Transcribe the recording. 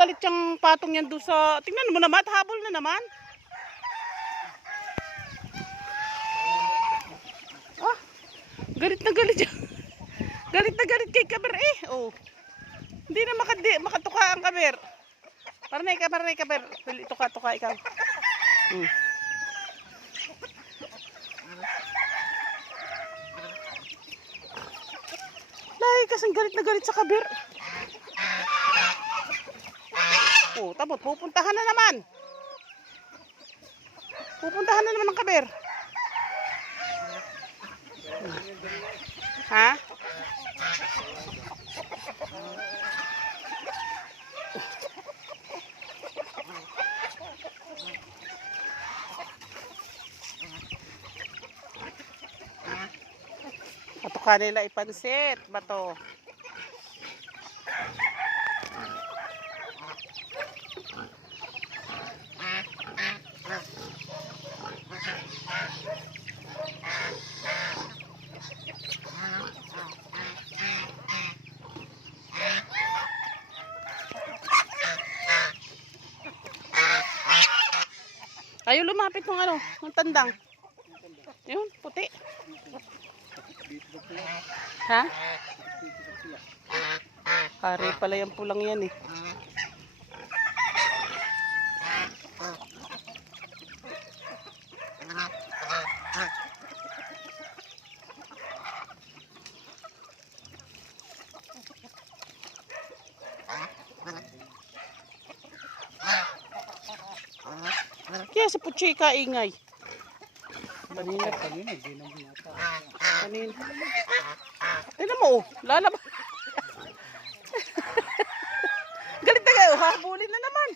galit yung patong yan doon sa... Tingnan mo naman, habol na naman. Ah, galit na galit yan. Galit na galit kay Kaber eh. Oh. Hindi na makatuka ang Kaber. Parnay Kaber. Tuka ikaw. Lahi kasing galit na galit sa Kaber. Oh, tabot, pupuntahan na naman. Pupuntahan na naman ng Kaber. Ha? Patuka nila ipansit. Bato. Ayaw lumapit ng ano, ng tandang. Yun, puti. Ha? Hari pala yung pulang yan eh. Kaya si Puchika ingay. Kanina, hindi naman yata. Kanina. Tignan mo oh, lalabas. Galit na kayo, habulin na naman.